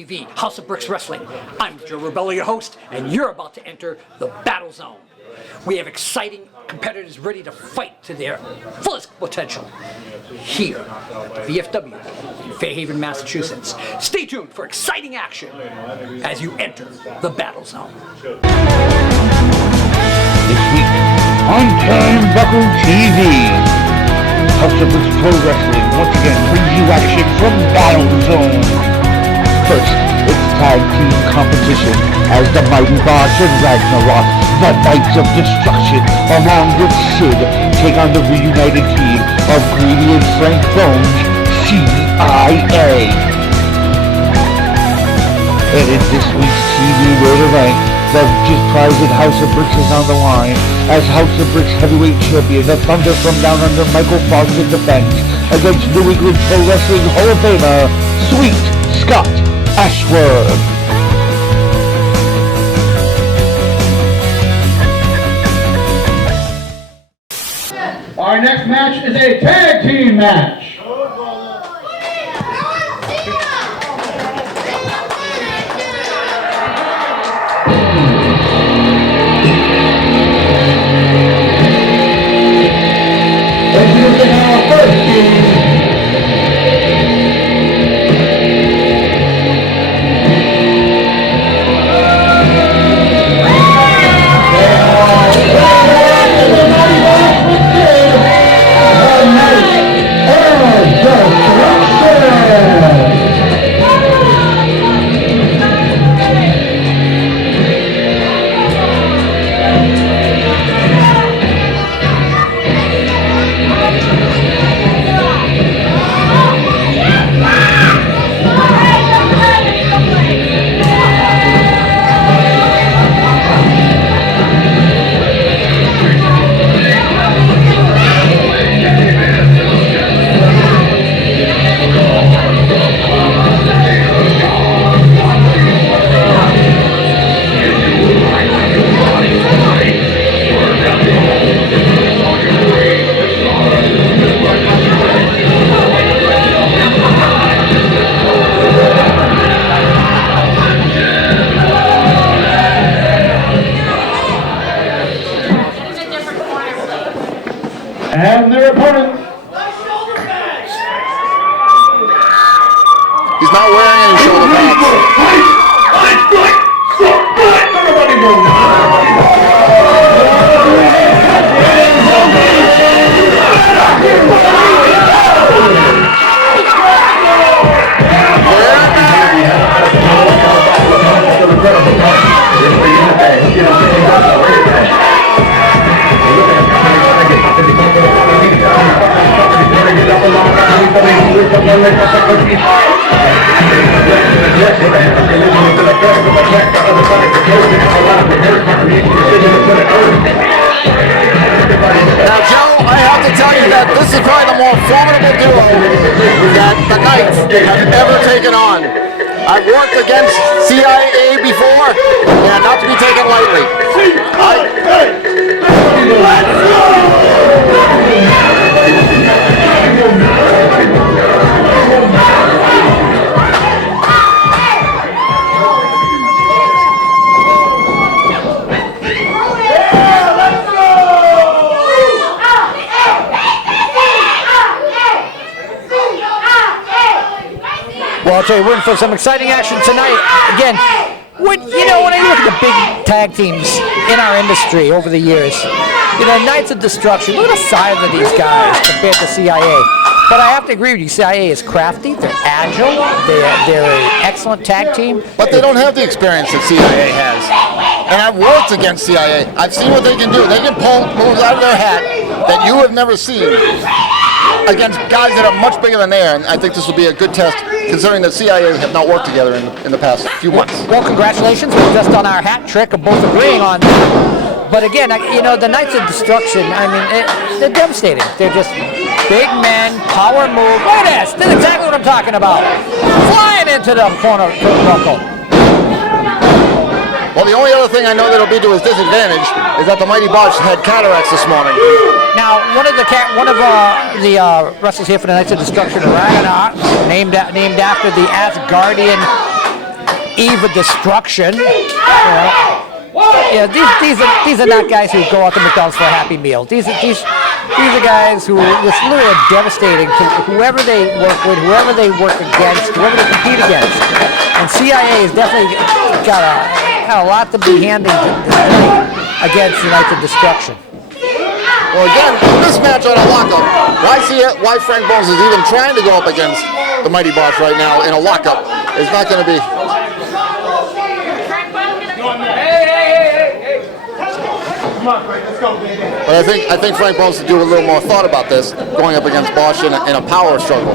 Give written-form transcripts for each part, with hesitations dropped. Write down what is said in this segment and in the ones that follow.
TV, House of Bricks Wrestling. I'm Joe Rebelo, your host, and you're about to enter the battle zone. We have exciting competitors ready to fight to their fullest potential here at the VFW in Fairhaven, Massachusetts. Stay tuned for exciting action as you enter the battle zone. This week on Turnbuckle TV, House of Bricks Pro Wrestling once again brings you action from Battle Zone. First, it's tag team competition as the Mighty Bosch Ragnarök, the Knights of Destruction, along with Sid, take on the reunited team of Gree-d and Frank Bones, CIA. And in this week's TV World of Rank, the prize at House of Bricks is on the line as House of Bricks heavyweight champion, the Thunder from Down Under, Michael Fogden defends against New England Pro Wrestling Hall of Famer, Sweet Scott Ashworth. Our next match is a tag team match. Introducing our first team. And their opponent. He's not wearing any shoulder pads. Everybody move. Now, Joe, I have to tell you that this is probably the more formidable duo that the Knights have ever taken on. I've worked against CIA before, and not to be taken lightly. Well, I'll tell you, we're in for some exciting action tonight. Again, when I look at the big tag teams in our industry over the years, Knights of Destruction, look at the size of these guys compared to CIA. But I have to agree with you, CIA is crafty, they're agile, they're an excellent tag team. But they don't have the experience that CIA has. And I've worked against CIA. I've seen what they can do. They can pull moves out of their hat that you have never seen against guys that are much bigger than they are. And I think this will be a good test, considering that CIA have not worked together in the past few months. Well, congratulations. We've just done our hat trick of both agreeing on that. But again, the Knights of Destruction, they're devastating. They're just big men, power move. Look at this. This is exactly what I'm talking about. Flying into the corner turnbuckle. Well, the only other thing I know that'll be to his disadvantage is that the Mighty Bosch had cataracts this morning. Now, one of the wrestlers here for the Knights of Destruction, Ragnarök, named after the Asgardian eve of destruction. Yeah, these are not guys who go out to McDonald's for a Happy Meal. These are guys who just literally are devastating to whoever they work with, whoever they work against, whoever they compete against. And CIA has definitely got a lot to be handing against the Knights of Destruction. Well, again, this match on a lockup, why Frank Bones is even trying to go up against the Mighty Bosch right now in a lockup is not going to be. But I think Frank Bones to do a little more thought about this, going up against Bosch in a power struggle.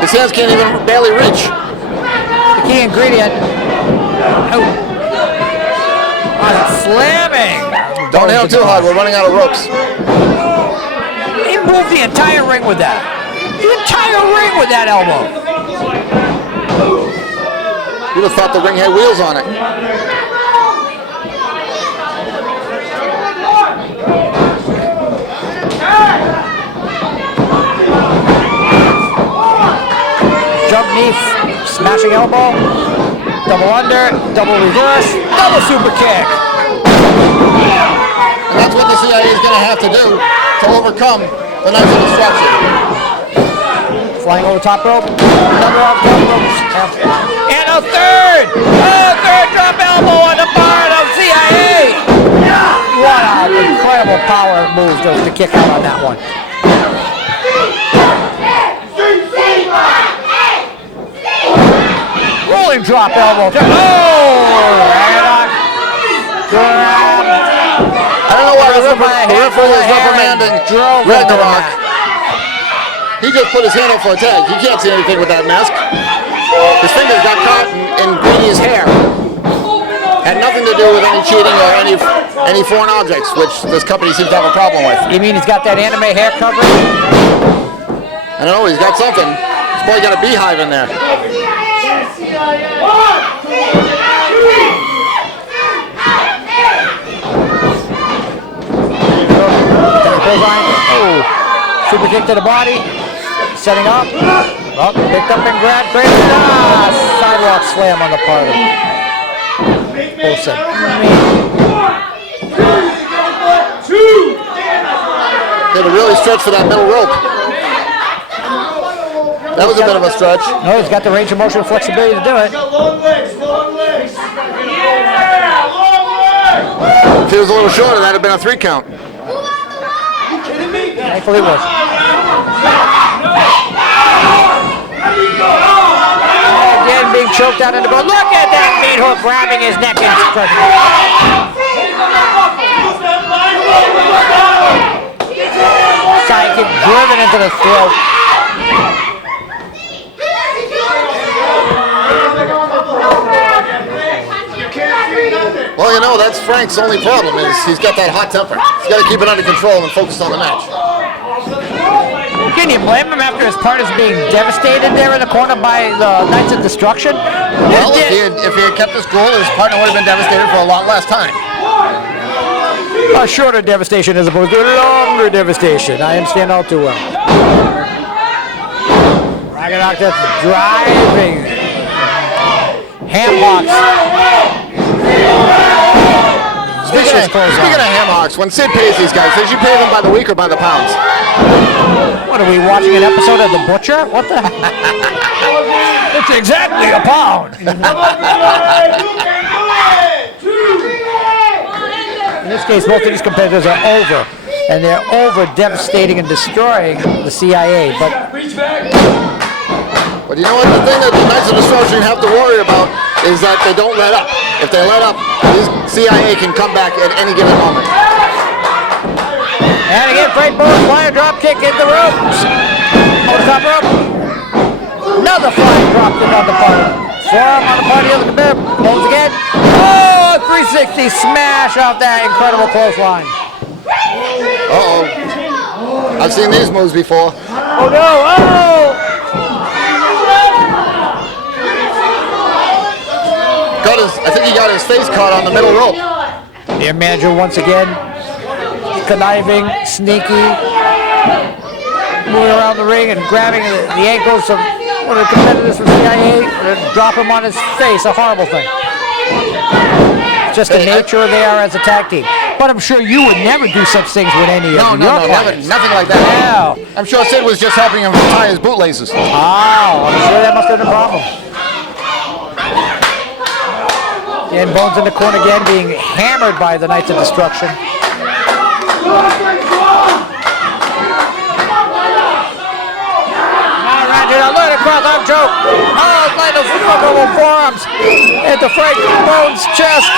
His hands can't even barely reach. The key ingredient. Slamming. Don't hit him too hard. We're running out of ropes. He moved the entire ring with that. The entire ring with that elbow. You'd have thought the ring had wheels on it. Jump knee, smashing elbow, double under, double reverse, double super kick. And that's what the CIA is going to have to do to overcome the Knights of Destruction. Flying over top rope, another off top rope, and a third drop elbow on the part of CIA. What an incredible power move to kick out on that one. Rolling drop elbow. Oh! I don't know why the referee is reprimanding Ragnarok. He just put his hand up for a tag. He can't see anything with that mask. His fingers got caught in Greeny's hair. Had nothing to do with any cheating or any foreign objects, which this company seems to have a problem with. You mean he's got that anime hair covering? I don't know, he's got something. He's probably got a beehive in there. Oh, super kick to the body. Setting up. Oh, picked up and grabbed. Crazy. Sidewalk slam on the part of Olsen. Had to really stretch for that middle rope. That was a bit of a stretch. No, he's got the range of motion and flexibility to do it. Long legs. If he was a little shorter, that'd have been a 3 count. Thankfully it was. Again being choked out in the bone. Look at that meat hook grabbing his neck and stretching. Side kick driven into the throat. Well, you know, that's Frank's only problem is he's got that hot temper. He's got to keep it under control and focus on the match. Can you blame him after his partner's being devastated there in the corner by the Knights of Destruction? Well, if he had kept his cool, his partner would have been devastated for a lot less time. A shorter devastation as opposed to a longer devastation. I understand all too well. Ragnarok just driving. Handbox. Speaking of ham hocks, when Sid pays these guys, does you pay them by the week or by the pounds? What, are we watching an episode of The Butcher? What the? It's exactly a pound. In this case, both of these competitors are over, and they're over devastating and destroying the CIA. But you know what? The thing that the Knights of Destruction have to worry about is that they don't let up. If they let up, these CIA can come back at any given moment. And again, Frank Bones flying drop kick in the ropes. On the top rope. Another flying drop kick on the part. Forearm on the part of the other competitor. Bones again. Oh, 360 smash off that incredible clothesline. Uh-oh. I've seen these moves before. Oh no, oh! I think he got his face caught on the middle rope. Their manager once again, conniving, sneaky, moving around the ring and grabbing the ankles of one of the competitors from CIA, drop him on his face, a horrible thing. Just the nature they are as a tag team. But I'm sure you would never do such things with any of your clients. Nothing like that. No. I'm sure Sid was just helping him tie his bootlaces. Oh, I'm sure that must have been a problem. And Bones in the corner again, being hammered by the Knights of Destruction. Right across arm choke. Oh, like the forearms into Frank Bones' chest.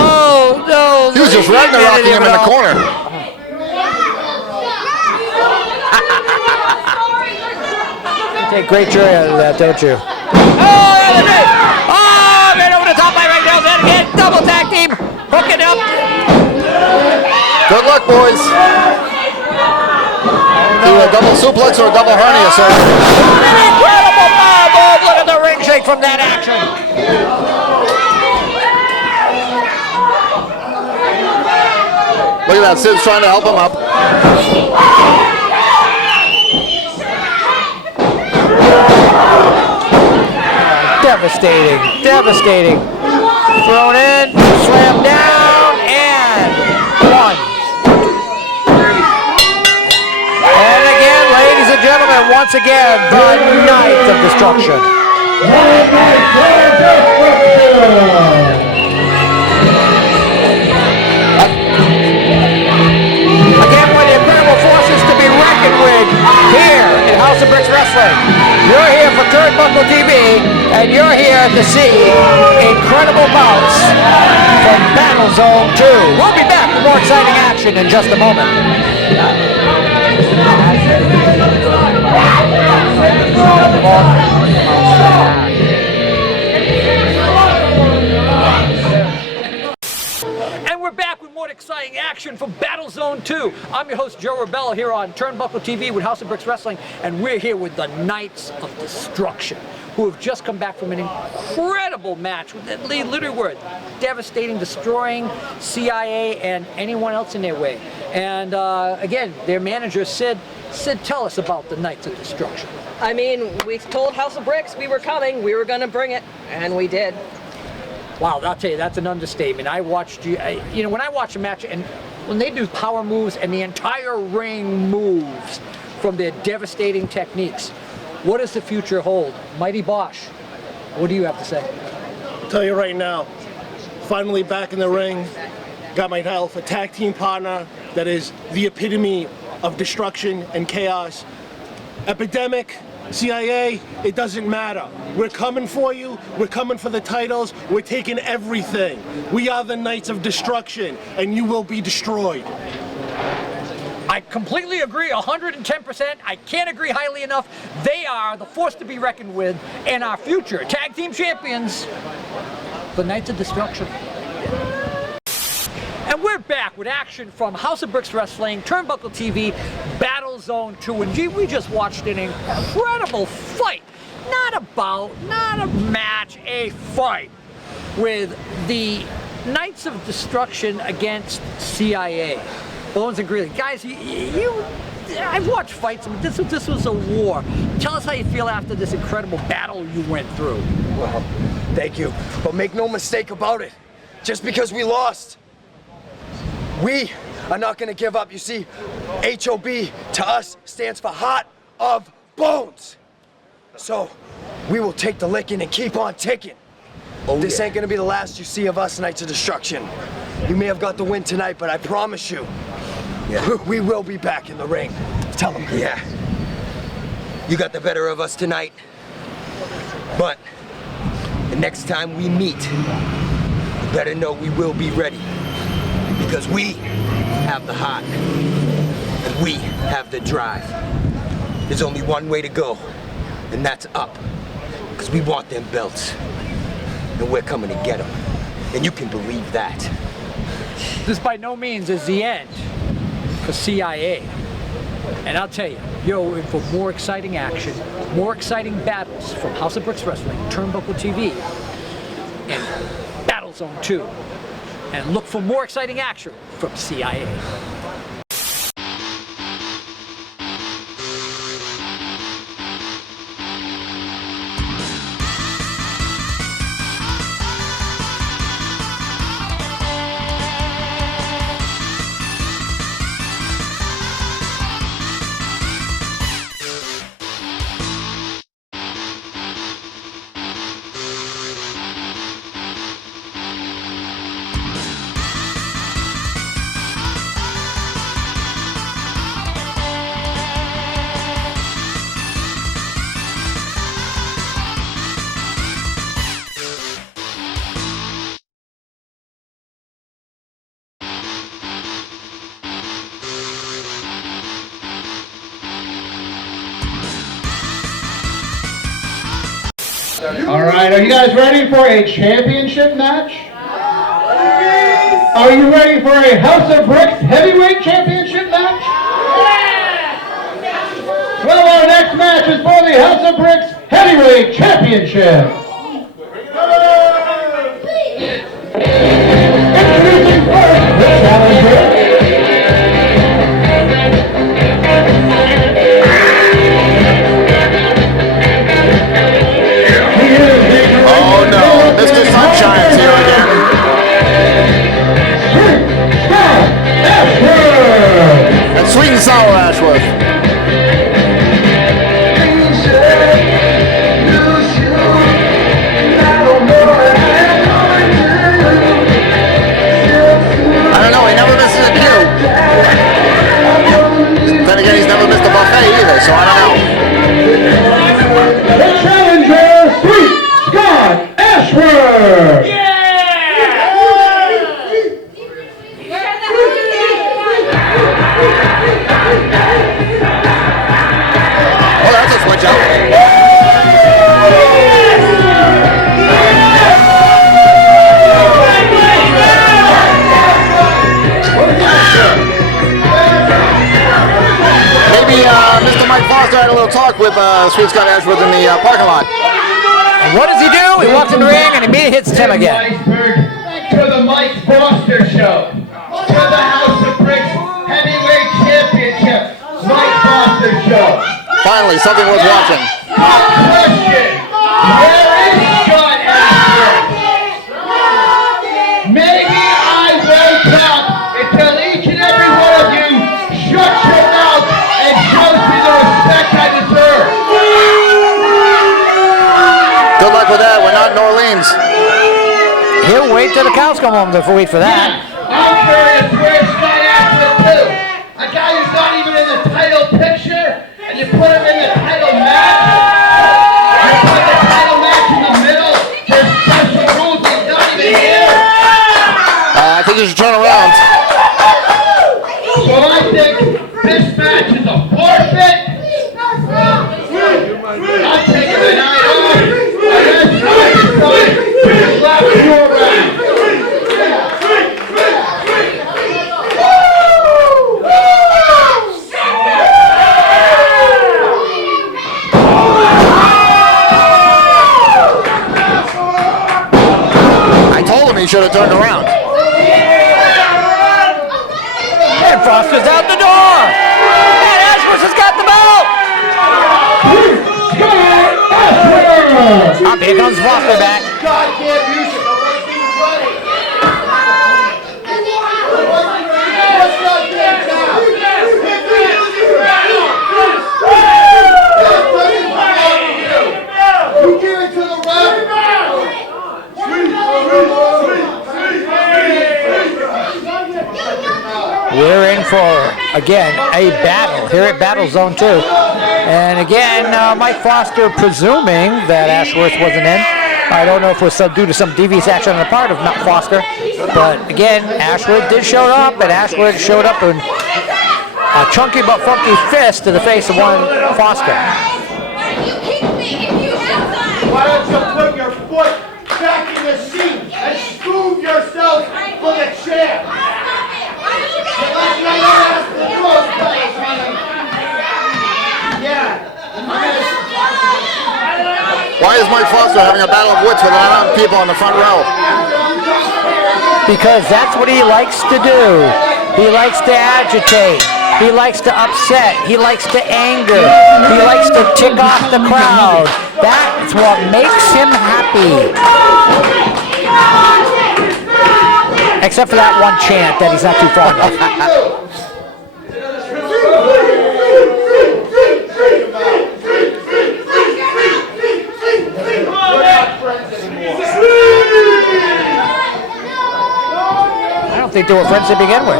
Oh no! He was just Ragnaroking him in the corner. You take great joy out of that, don't you? Oh, man over the top by Ragnaro's head again. Double tag team, hooking up. Good luck, boys. Do a double suplex or a double hernia, sir. An incredible powerbomb! Look at the ring shake from that action. Look at that, Sid's trying to help him up. Devastating, devastating. Thrown in, slammed down, and one. And again, ladies and gentlemen, once again, the Knights of Destruction. Again, one of the incredible forces to be reckoned with here in House of Bricks Wrestling. You're here for Turnbuckle TV, and you're here to see incredible bouts from Battle Zone 2. We'll be back with more exciting action in just a moment. And we're back with more exciting action from Battle Zone 2. I'm your host, Joe Rebelo, here on Turnbuckle TV with House of Bricks Wrestling, and we're here with the Knights of Destruction, who have just come back from an incredible match with that literary word, devastating, destroying CIA and anyone else in their way. And again, their manager, Sid, tell us about the Knights of Destruction. I mean, we told House of Bricks we were coming, we were going to bring it, and we did. Wow, I'll tell you, that's an understatement. I watched you, when I watch a match and when they do power moves and the entire ring moves from their devastating techniques, what does the future hold? Mighty Bosch, what do you have to say? I'll tell you right now, finally back in the ring, got myself a tag team partner that is the epitome of destruction and chaos. Epidemic, CIA, it doesn't matter. We're coming for you, we're coming for the titles, we're taking everything. We are the Knights of Destruction, and you will be destroyed. I completely agree, 110%. I can't agree highly enough. They are the force to be reckoned with and our future tag team champions, the Knights of Destruction. And we're back with action from House of Bricks Wrestling, Turnbuckle TV, Battle Zone 2. And gee, we just watched an incredible fight. Not a match, a fight with the Knights of Destruction against CIA. Bones and Gree-d. Guys, I've watched fights. I mean, this was a war. Tell us how you feel after this incredible battle you went through. Well, thank you. But make no mistake about it. Just because we lost, we are not going to give up. You see, HoB to us stands for Heart of Bones. So we will take the licking and keep on ticking. This ain't going to be the last you see of us, Knights of Destruction. You may have got the win tonight, but I promise you, we will be back in the ring. Tell them. Yeah. You got the better of us tonight. But the next time we meet, you better know we will be ready. Because we have the heart, and we have the drive. There's only one way to go, and that's up. Because we want them belts, and we're coming to get them. And you can believe that. This by no means is the end for CIA. And I'll tell you, you're in for more exciting action, more exciting battles from House of Bricks Wrestling, Turnbuckle TV, and Battle Zone 2. And look for more exciting action from CIA. All right, are you guys ready for a championship match? Are you ready for a House of Bricks heavyweight championship match? Well, our next match is for the House of Bricks heavyweight championship. Introducing first the challenger. Oh no, Mr. Sunshine's here again. That's Sweet and Sour Ashworth. I don't know, he never misses a cue. Then again, he's never missed a buffet either, so I don't know. The challenger, Sweet Scott Ashworth! Oh, that's a switch out. Maybe Mr. Mike Foster had a little talk with Sweet Scott Ashworth in the parking lot. And what does he do? He walks in the ring and immediately hits Tim again. To the Mike Foster Show. To the House of Bricks Heavyweight Championship. Mike Foster Show. Finally, something worth watching. Question. Where is Scott Ashworth? Maybe I won't talk until each and every one of you shuts your mouth and shows me the respect I deserve. Good luck with that. We're not in New Orleans. He'll wait till the cows come home to wait for that. I'm curious where's Scott Ashworth too? A guy who's not even in the title picture, and you put him in the title match? You put the title match in the middle? There's special rules, he's not even here. I think you should turn around. So I think this match is a forfeit. I'm taking the night off. And that's how I decide to slap you around. I told him he should have turned around. And Foster's out the door. And Ashworth has got the belt. Up here comes Foster back. Goddamn music. You give it to the ref. We're in for, again, a battle here at Battle Zone 2. And again, Mike Foster presuming that Ashworth wasn't in. I don't know if it was due to some devious action on the part of Mike Foster. But again, Ashworth did show up, and Ashworth showed up in a chunky but funky fist to the face of one Foster. Why don't you put your foot back in the seat and scoop yourself for the chair? Why is Mike Foster having a battle of wits with a lot of people in the front row? Because that's what he likes to do. He likes to agitate. He likes to upset. He likes to anger. He likes to tick off the crowd. That's what makes him happy. Except for that one chant that he's not too fond of. I don't think they were friends to begin with.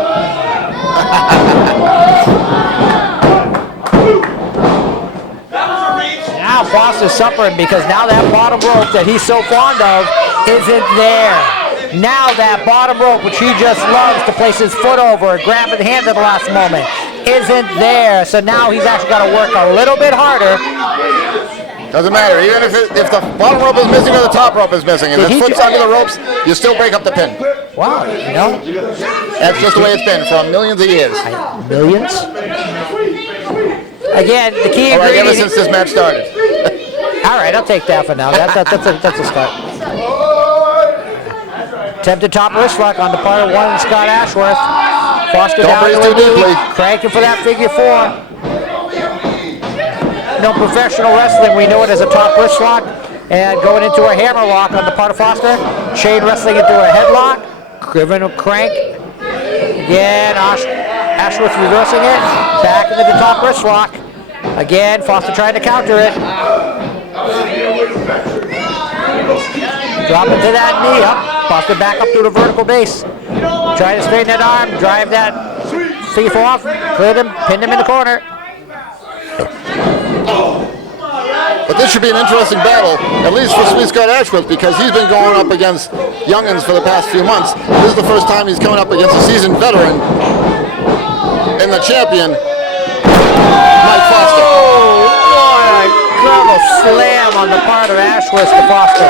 Now Foster's suffering because now that bottom rope that he's so fond of isn't there. Now that bottom rope, which he just loves to place his foot over and grab the hand at the last moment, isn't there. So now he's actually got to work a little bit harder Doesn't matter. Even if the bottom rope is missing or the top rope is missing, and his foot's under the ropes, you still break up the pin. Wow, you know? That's just the way it's been for millions of years. Millions? Again, the key All right, ingredient... ever since this match started. All right, I'll take that for now. That's a start. Attempted top wrist lock on the part of one Scott Ashworth. Foster Don't down breathe to a too deeply. knee, cranking for that figure 4. No professional wrestling, we know it as a top wrist lock. And going into a hammer lock on the part of Foster. Chain wrestling into a headlock. Giving a crank. Again, Ashworth reversing it. Back into the top wrist lock. Again, Foster trying to counter it. Drop into that knee up. Foster back up through the vertical base. Trying to straighten that arm. Drive that thief off. Cleared him. Pinned him in the corner. But this should be an interesting battle, at least for Sweet Scott Ashworth, because he's been going up against youngins for the past few months. This is the first time he's coming up against a seasoned veteran and the champion, Mike Foster. Oh, what a incredible slam on the part of Ashworth to Foster.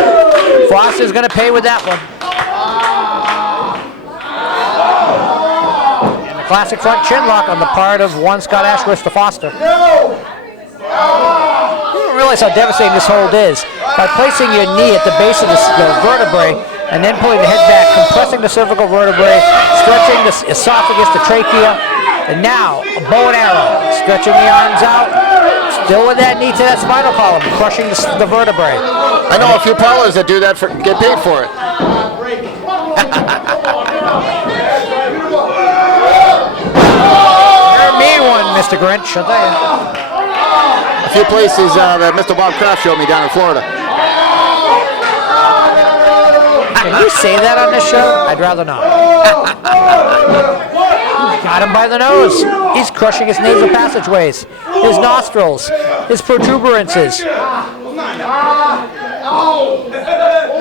Foster's going to pay with that one. And the classic front chin lock on the part of one Scott Ashworth to Foster. You don't realize how devastating this hold is. By placing your knee at the base of the vertebrae and then pulling the head back, compressing the cervical vertebrae, stretching the esophagus, the trachea, and now a bow and arrow, stretching the arms out, still with that knee to that spinal column, crushing the vertebrae. I know a few parlors that do that get paid for it. You're a mean one, Mr. Grinch, I'll tell you. A few places that Mr. Bob Kraft showed me down in Florida. Can you say that on this show? I'd rather not. Got him by the nose. He's crushing his nasal passageways, his nostrils, his protuberances,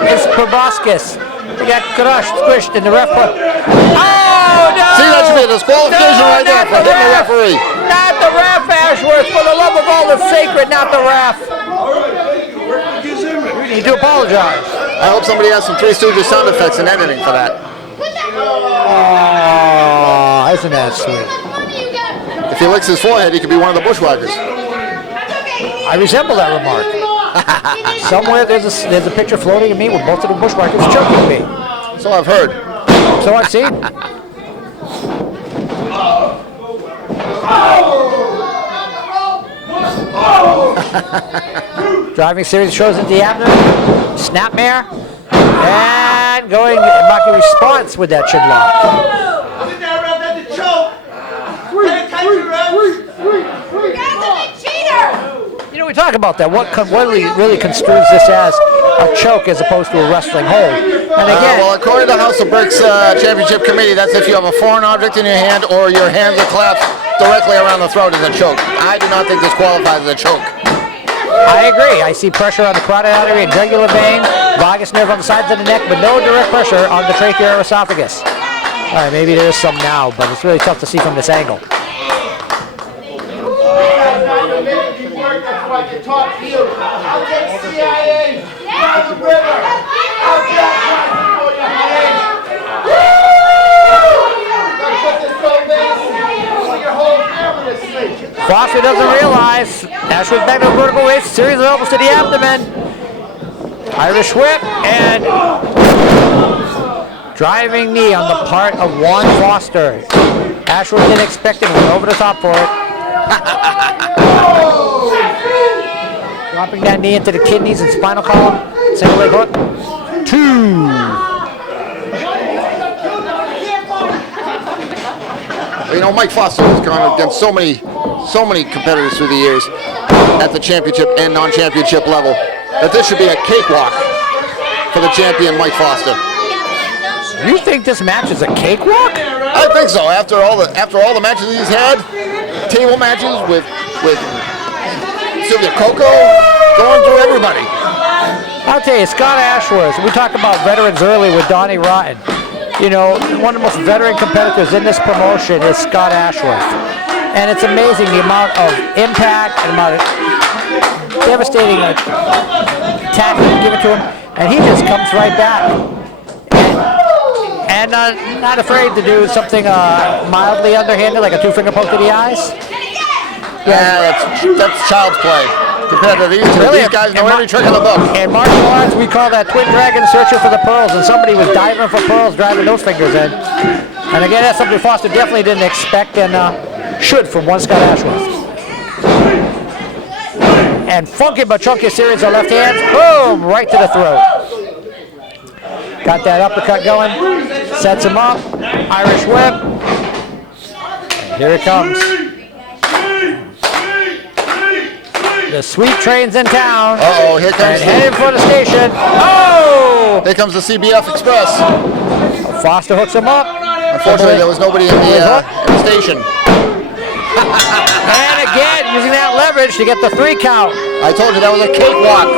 his proboscis. He got crushed, squished in the ref. Oh, no! See, that should be a disqualification right there for hitting the referee. Not the ref, Ashworth. For the love of all that's sacred, not the ref. We need to apologize. I hope somebody has some Three Stooges sound effects and editing for that. Oh, isn't that sweet? If he licks his forehead, he could be one of the bushwhackers. I resemble that remark. Somewhere there's a picture floating of me with both of the bushwhackers choking me. So I've heard. So I've seen. Driving series shows into the abdomen. Snapmare. And going back in response with that chin lock. You know, we talk about that. What really construes this as a choke as opposed to a wrestling hold? And again, well, according to House of Bricks Championship Committee, that's if you have a foreign object in your hand or your hands are clasped directly around the throat as a choke. I do not think this qualifies as a choke. I agree. I see pressure on the carotid artery and jugular vein, vagus nerve on the sides of the neck, but no direct pressure on the trachea or esophagus. All right, maybe there is some now, but it's really tough to see from this angle. I can talk to you. I'll take CIA down the river. I'll get Foster doesn't realize. Ashworth back to the vertical waist, series of elbows to the abdomen. Irish whip and driving knee on the part of Juan Foster. Ashworth didn't expect it, went over the top for it. Dropping that knee into the kidneys and spinal column. Single leg hook. 2. You know, Mike Foster has gone against so many competitors through the years at the championship and non-championship level that this should be a cakewalk for the champion, Mike Foster. You think this match is a cakewalk? I think so. After all the matches he's had, table matches with Sylvia Coco, going through everybody. I'll tell you, Scott Ashworth, we talked about veterans earlier with Donnie Rotten. You know, one of the most veteran competitors in this promotion is Scott Ashworth. And it's amazing the amount of impact and amount of devastating attack and give it to him, and he just comes right back. And not afraid to do something mildly underhanded, like a two-finger poke to the eyes. Yeah, that's child's play compared to these two. These guys know every trick in the book. In martial arts, we call that twin dragon searching for the pearls, and somebody was diving for pearls, driving those fingers in. And again, that's something Foster definitely didn't expect and should from one Scott Ashworth. And funky but chunky series of left hands, boom, right to the throat. Got that uppercut going, sets him up, Irish whip. And here it comes. The sweet train's in town. Uh-oh, here comes and heading for the station. Oh! Here comes the CBF Express. Foster hooks him up. Unfortunately, there was nobody in the station. And again, using that leverage to get the 3 count. I told you that was a cakewalk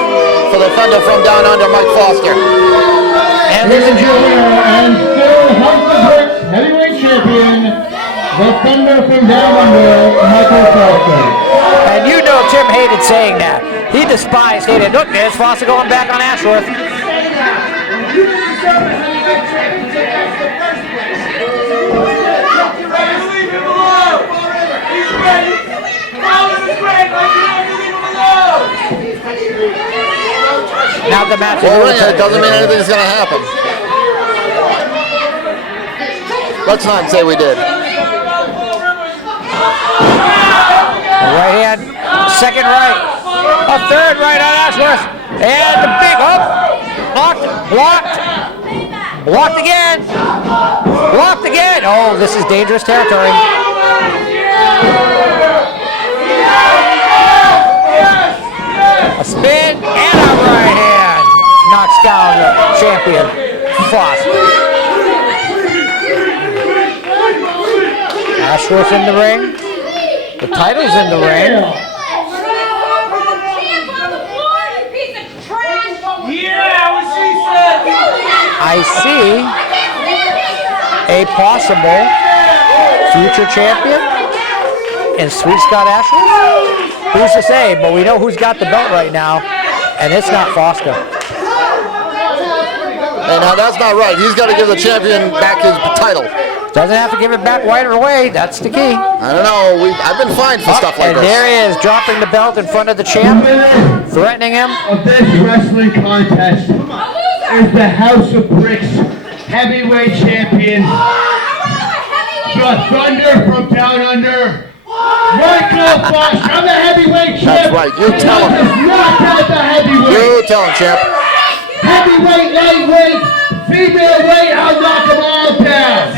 for the Thunder from down under, Mike Foster. And ladies and gentlemen, and still HoB heavyweight champion, the Thunder from down under, Michael Foster. And you know Tim hated saying that. He despised, hated. Look, there's Foster going back on Ashworth. Now the match is well, it doesn't mean anything's going to happen. Let's not say we did. Right hand, second right, a third right on Ashworth, and the big up, blocked again. Oh, this is dangerous territory. A spin and a right hand knocks down the champion, Foster. Ashworth in the ring. The title's in the ring. I see a possible future champion in Sweet Scott Ashworth. Who's to say, but we know who's got the belt right now, and it's not Foster. And now that's not right. He's got to give the champion back his title. Doesn't have to give it back right away. That's the key. I don't know. I've been fined for stuff like and this. And there he is, dropping the belt in front of the champ, threatening him. Of this wrestling contest is the House of Bricks heavyweight champion, the Thunder from down under, Michael Bosch. I'm the heavyweight champ. That's right. You tell him. Knock out the heavyweight. You tell him, champ. Heavyweight, lightweight, female weight. I'll knock them all down.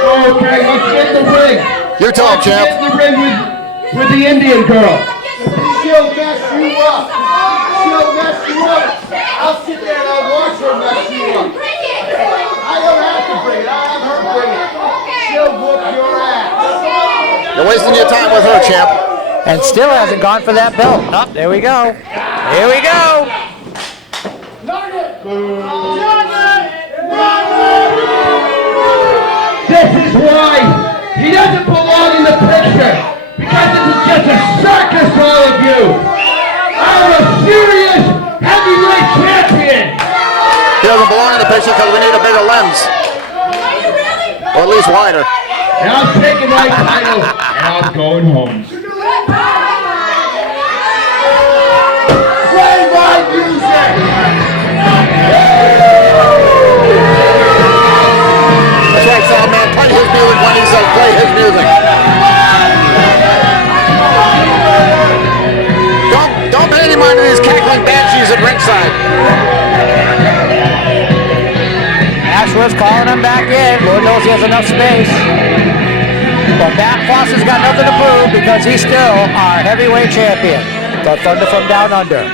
Okay, let's get in the ring. You tell him, champ. Let's get in the ring with the Indian girl. She'll mess you up. She'll mess you up. I'll sit there and I'll watch her mess you up. I don't have to bring it. I'll have her bring it. She'll whoop your ass. You're wasting your time with her, champ. And still hasn't gone for that belt. Oh, there we go. Here we go. This is why he doesn't belong in the picture. Because this is just a circus for all of you. I'm a serious heavyweight champion. He doesn't belong in the picture because we need a bigger lens. Or at least wider. And I'm taking my title and I'm going home. Play my music! That's right, Sal, man. Play his music when he says play his music. Don't pay any mind to these cackling banshees at ringside. Ashworth's calling him back in. Lord knows he has enough space. But Matt Foster's got nothing to prove because he's still our heavyweight champion. The Thunder from down under.